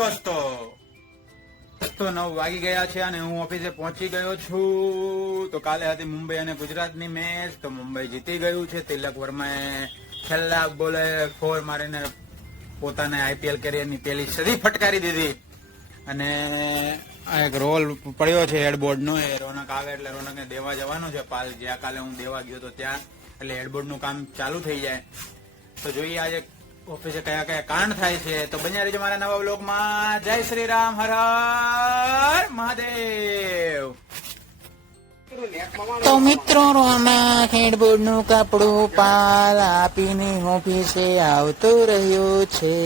દોસ્તો 9 વાગી ગયા છે અને હું ઓફિસે પહોંચી ગયો છું. તો કાલે હતી મુંબઈ અને ગુજરાતની મેચ, તો મુંબઈ જીતી ગયું છે. તિલક વર્માએ છેલ્લા બોલે 4 મારીને પોતાને આઈપીએલ કેરિયરની પહેલી સદી ફટકારી દીધી. અને આ એક રોલ પડ્યો છે હેડબોર્ડ નો, એ રોનક આવે એટલે રોનકને દેવા જવાનો છે. પાલ જ્યાં કાલે હું દેવા ગયો તો ત્યાં, એટલે હેડબોર્ડ નું કામ ચાલુ થઈ જાય. તો જોઈએ આજે ઓફિસે કયા કયા કાંડ થાય છે. તો બન્યા રહેજો મારા નવા બ્લોગમાં. જય શ્રી રામ, હર હર મહાદેવ. તો મિત્રો રોનક હેડબોર્ડ નું કપડું પાલ આપીને ઓફિસે આવતો રહ્યો છે.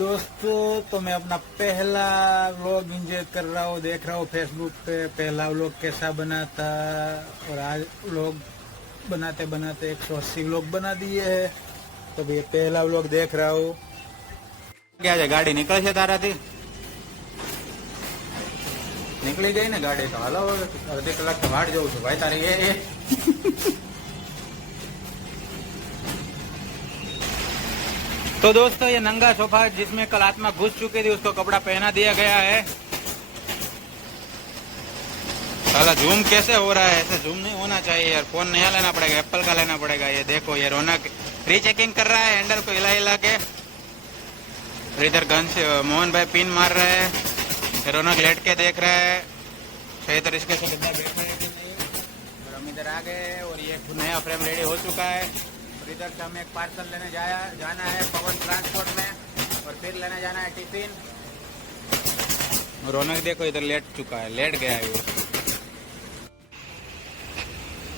दोस्तों तो मैं अपना पहला व्लॉग एंजॉय कर रहा हूँ, देख रहा हूँ फेसबुक पे. पहला व्लॉग कैसा बना था और आज व्लॉग बनाते बनाते 180 व्लॉग बना दिए है. तो भाई पहला व्लॉग देख रहा हूँ. क्या है, गाड़ी निकल છે તારાથી? નીકળી ગઈ ને ગાડી? તો હાલો અડધી કલાક વાટ જવું છું ભાઈ તારી. એ तो दोस्तों ये नंगा सोफा जिसमें कल आत्मा घुस चुकी थी उसको कपड़ा पहना दिया गया है. साला जूम कैसे हो रहा है? ऐसे जूम नहीं होना चाहिए यार. फोन नया लेना पड़ेगा, एप्पल का लेना पड़ेगा. ये देखो ये रौनक रीचेकिंग कर रहा है हैंडल को हिला हिला के. इधर गन से मोहन भाई पिन मार रहे हैं. रौनक लेट के देख रहा है सही तरीके से बंदा बैठा है कि नहीं. और हम इधर आ गए और ये नया फ्रेम रेडी हो चुका है. इधर से हमें एक पार्सल लेने जाना है पवन ट्रांसपोर्ट में, और फिर लेने जाना है टिफिन. रौनक देखो इधर लेट चुका है, लेट गया है वो.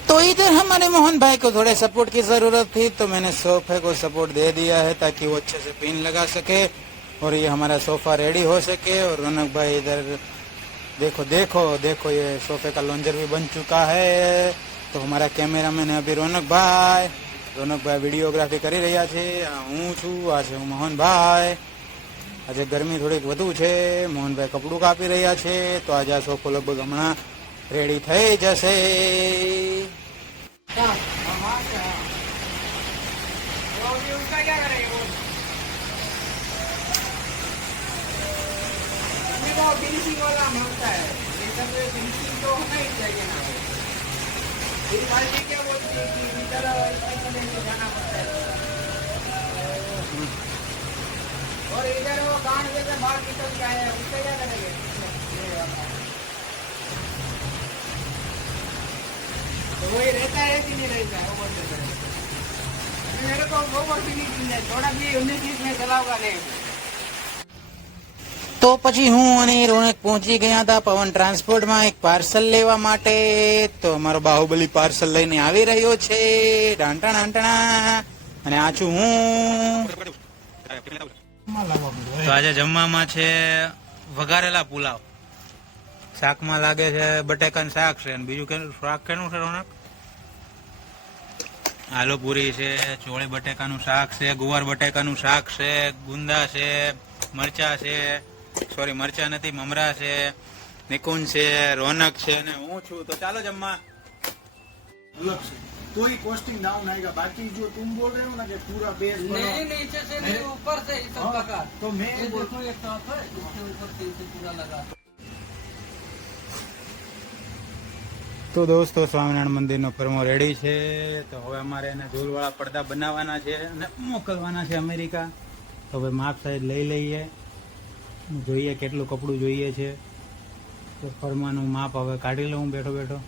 तो इधर हमारे मोहन भाई को थोड़े सपोर्ट की जरूरत थी, तो मैंने सोफे को सपोर्ट दे दिया है ताकि वो अच्छे से पिन लगा सके और ये हमारा सोफा रेडी हो सके. और रौनक भाई इधर देखो देखो देखो ये सोफे का लॉन्जर भी बन चुका है. तो हमारा कैमरामैन है अभी रौनक भाई વિડીયોગ્રાફી કરી રહ્યા છે. હું છું, આ છે મોહનભાઈ. આજે ગરમી થોડીક વધુ છે. મોહનભાઈ કપડું કાપી રહ્યા છે. તો આજે આ સોફો લગભગ હમણાં રેડી થઈ જશે. क्या बोलती है कि इधर जाना पड़ता है और इधर वो गांड जैसे बाहर निकल के आया है, उससे क्या करेंगे? तो वही रहता है कि नहीं रहता है? वो बोल देते हैं मेरे को वो बोल भी नहीं, थोड़ा भी 19-20 में चलाऊंगा नहीं. તો પછી હું અને રોનક પહોંચી ગયા હતા પવન ટ્રાન્સપોર્ટમાં એક પાર્સલ લેવા માટે. તો અમારો બાહુબલી પાર્સલ લઈને આવી રહ્યો છે. ટાંટા ટાંટા. અને આ છું હું. તો આજે જમવામાં છે વઘારેલા પુલાવ. શાકમાં લાગે છે બટેકાનું શાક છે, અને બીજું શાક કેનું છે રોનક? આલુ પૂરી છે, ચોળી બટેકાનું શાક છે, ગુવાર બટેકાનું શાક છે, ગુંદા છે, મરચા છે, સોરી મરચા નથી મમરા છે, નિકુંજ છે, રોનક છે અને હું છું. તો ચાલો જમવા. अलग से कोई कॉस्टिंग डाउन आएगा. बाकी जो तुम बोल रहे हो ना कि पूरा बेस नहीं नीचे से नहीं ऊपर से ही सब लगा. तो मैं ये देखो एक टॉप है इसके ऊपर से इसे पूरा लगा. તો દોસ્તો સ્વામિનારાયણ મંદિરનો ફરમો રેડી છે. તો હવે અમારે એને ઝૂલવાળા પડદા બનાવવાના છે અને મોકલવાના છે અમેરિકા. તો હવે માપ સાઈઝ લઈ લઈએ, જોઈએ કેટલું કપડું જોઈએ છે. તો ફરમાનું માપ હવે કાઢી લઉં બેઠો બેઠો.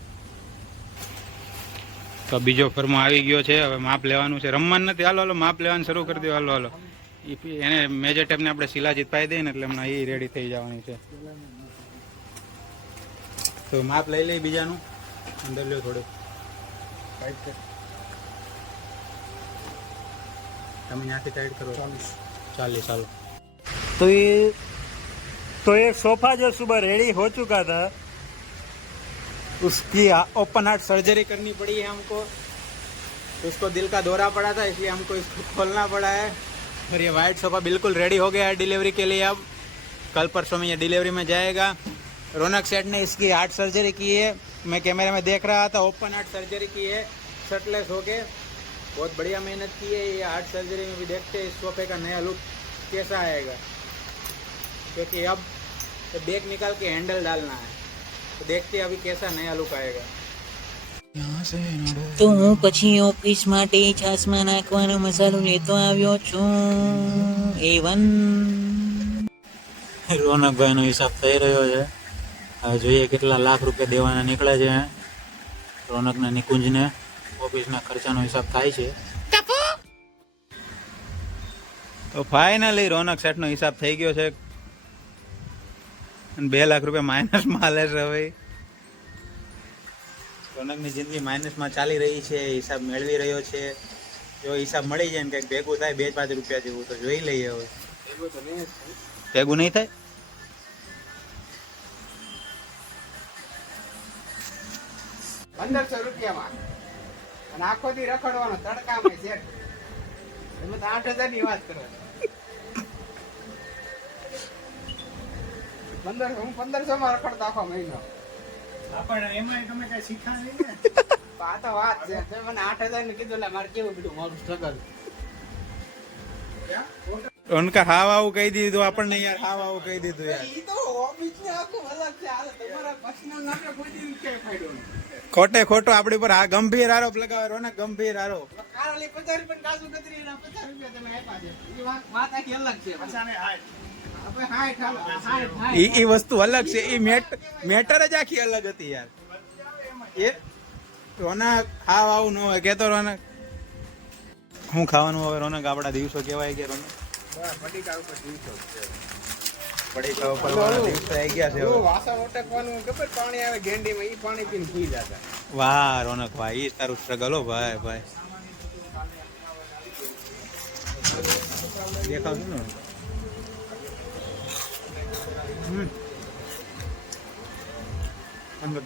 તો બીજો ફરમો આવી ગયો છે. હવે માપ લેવાનું છે, રમવાનું નથી. હાલો હાલો માપ લેવાનું શરૂ કરી દો. હાલો હાલો એને મેજર ટેપને આપણે શિલાજીત પાઈ દઈએ ને એટલે હમણાં એ રેડી થઈ જવાની છે. તો માપ લઈ લઈ બીજાનું. અંદર લ્યો થોડું ટાઈટ કર. તમે ત્યાંથી ટાઈટ કરો. 40 ચાલો. तो ये सोफा जो सुबह रेडी हो चुका था उसकी ओपन हार्ट सर्जरी करनी पड़ी है हमको. तो उसको दिल का दौरा पड़ा था इसलिए हमको इसको खोलना पड़ा है. और ये वाइट सोफा बिल्कुल रेडी हो गया है डिलीवरी के लिए. अब कल परसों में ये डिलीवरी में जाएगा. रौनक सेठ ने इसकी हार्ट सर्जरी की है. मैं कैमरे में देख रहा था, ओपन हार्ट सर्जरी की है. शर्टलेस होके बहुत बढ़िया मेहनत की है। ये हार्ट सर्जरी में भी देखते हैं इस सोफे का नया लुक कैसा आएगा, क्योंकि अब बैग निकाल के हैंडल डालना है, तो देखते हैं अभी कैसा नया लुक आएगा। તો હું પછી ઓફિસ માટે છાશમાં નાખવાનો મસાલો લેતો આવ્યો છું A1 રોનકભાઈનો હિસાબ થઈ રહ્યો છે, હવે જોઈએ કેટલા લાખ રૂપિયા દેવાના નીકળે છે રોનકને નિકુંજને। ઓફિસના ખર્ચાનો હિસાબ થાય છે તો ફાઇનલી રોનક સેટનો હિસાબ થઈ ગયો છે અને 2 લાખ રૂપિયા માઇનસમાં હાલે છે। હવે રોનકની જિંદગી માઇનસમાં ચાલી રહી છે, હિસાબ મેળવી રહ્યો છે। જો હિસાબ મળી જાય ને કંઈક ભેગું થાય 2-5 રૂપિયા જેવું તો જોઈ લઈએ। હવે ભેગું નહીં થાય, ₹1500 અને આખો દી રખડવાનો તડકામાં સેટ એમાં તો 8000 ની વાત કરો। 1500 માં રખડતો આખો મહિનો। પણ એમાં તમે કઈ શીખા નહીં ને? આ તો વાત છે, તે મને 8000 ને કીધું એટલે મારે કેવું બધું મારું સ્ટ્રગલ। રોનકા હાવ આવું કહી દીધું આપણને યાર, હાવ આવું કહી દીધું યાર। ઈ તો ઓફિસ ને આખું અલગ છે, આ તમારા પર્સનલ નામે કોઈ દી ક્યાંય ફાયદો નહીં। ખોટે ખોટો આપણી પર આ ગંભીર આરોપ લગાવે રોનક, ગંભીર આરોપ। કારલી 50 રૂપિયા કાજુ કતરી એના 50 રૂપિયા તમે આપ્યા છે, ઈ વાત આખી અલગ છે। પછાને હાથ. આપણે 60 ઈ વસ્તુ અલગ છે, ઈ મેટર જ આખી અલગ હતી યાર। એ રોનક હાવ આવું ન હોય કેતો રોનક। હું ખાવાનું હવે રોનક, આપણા દિવસો કેવાય ગયા રોનક, પડીકા ઉપર દિવસો છે। પડીકા ઉપર વાળા દિવસો આવી ગયા છે હવે। વાસણ ઓટકવાનું ખબર પાણી આવે ગેંડીમાં, ઈ પાણી પીને સુઈ જતા। વાહ રોનક ભાઈ, ઈ તારું સ્ટ્રગલ હો ભાઈ ભાઈ, દેખાવતું ને। અંદર